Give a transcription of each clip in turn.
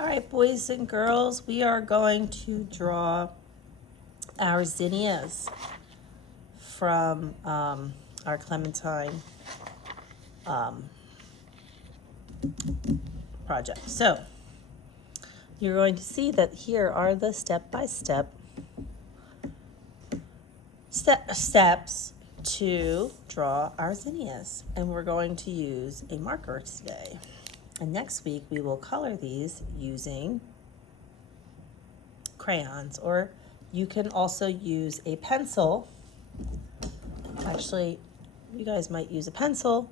All right, boys and girls, we are going to draw our zinnias from our Clementine project. So you're going to see that here are the step-by-step steps to draw our zinnias. And we're going to use a marker today. And next week we will color these using crayons, or you can also use a pencil. Actually, you guys might use a pencil,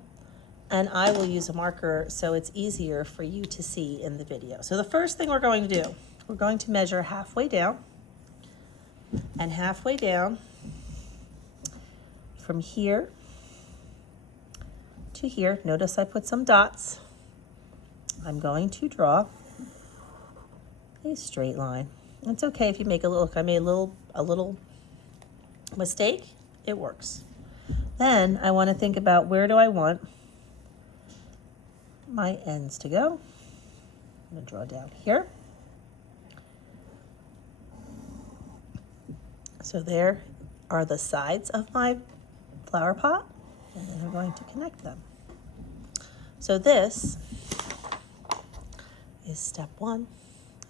and I will use a marker so it's easier for you to see in the video. So the first thing we're going to do, we're going to measure halfway down, and halfway down from here to here, notice I put some dots. I'm going to draw a straight line. It's okay if you make a little, I made a little mistake, it works. Then I want to think about where do I want my ends to go. I'm going to draw down here. So there are the sides of my flower pot, and then I'm going to connect them. So this is step one.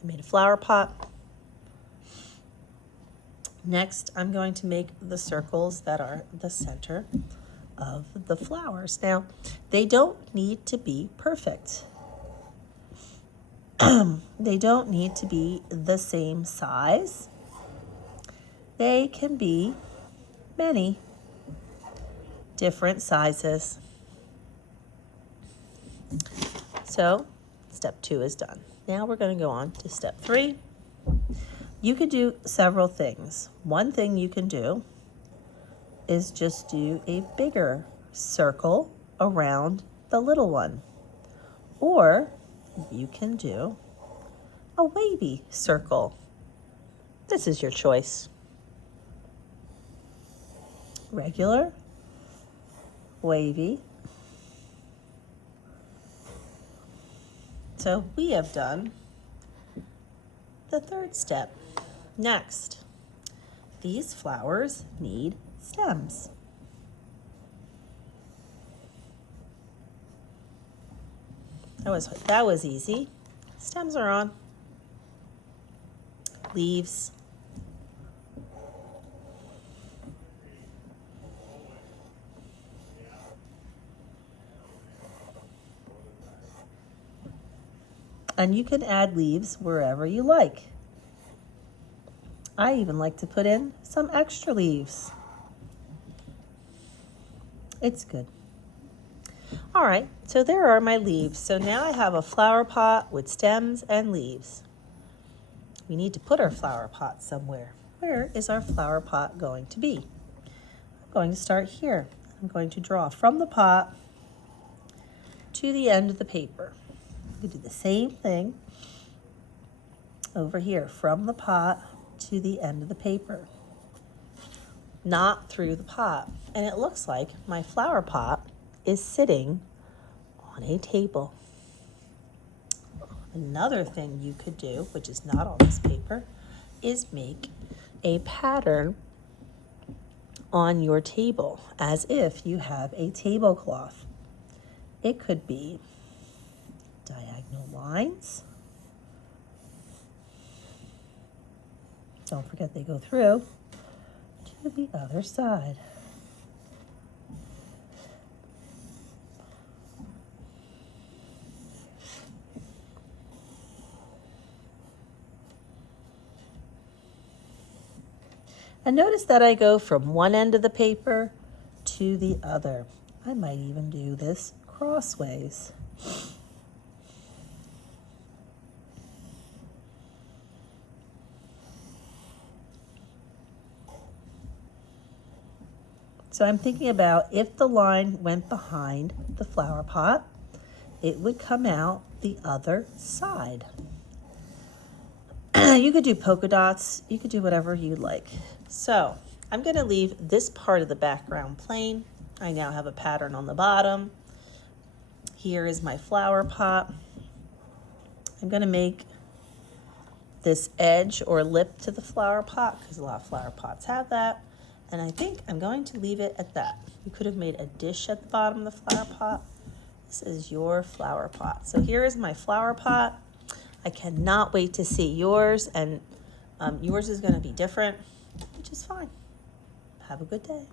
I made a flower pot. Next, I'm going to make the circles that are the center of the flowers. Now, they don't need to be perfect. They don't need to be the same size. They can be many different sizes. So, step 2 is done. Now we're going to go on to step 3. You could do several things. One thing you can do is just do a bigger circle around the little one. Or you can do a wavy circle. This is your choice. Regular, wavy. So we have done the third step. Next, these flowers need stems. That was easy. Stems are on. Leaves. And you can add leaves wherever you like. I even like to put in some extra leaves. It's good. All right, so there are my leaves. So now I have a flower pot with stems and leaves. We need to put our flower pot somewhere. Where is our flower pot going to be? I'm going to start here. I'm going to draw from the pot to the end of the paper. We do the same thing over here, from the pot to the end of the paper, not through the pot. And it looks like my flower pot is sitting on a table. Another thing you could do, which is not on this paper, is make a pattern on your table as if you have a tablecloth. It could be diagonal lines. Don't forget they go through to the other side. And notice that I go from one end of the paper to the other. I might even do this crossways. So I'm thinking about if the line went behind the flower pot, it would come out the other side. You could do polka dots, you could do whatever you like. So I'm going to leave this part of the background plain. I now have a pattern on the bottom. Here is my flower pot. I'm going to make this edge or lip to the flower pot, because a lot of flower pots have that. And I think I'm going to leave it at that. You could have made a dish at the bottom of the flower pot. This is your flower pot. So here is my flower pot. I cannot wait to see yours, and yours is going to be different, which is fine. Have a good day.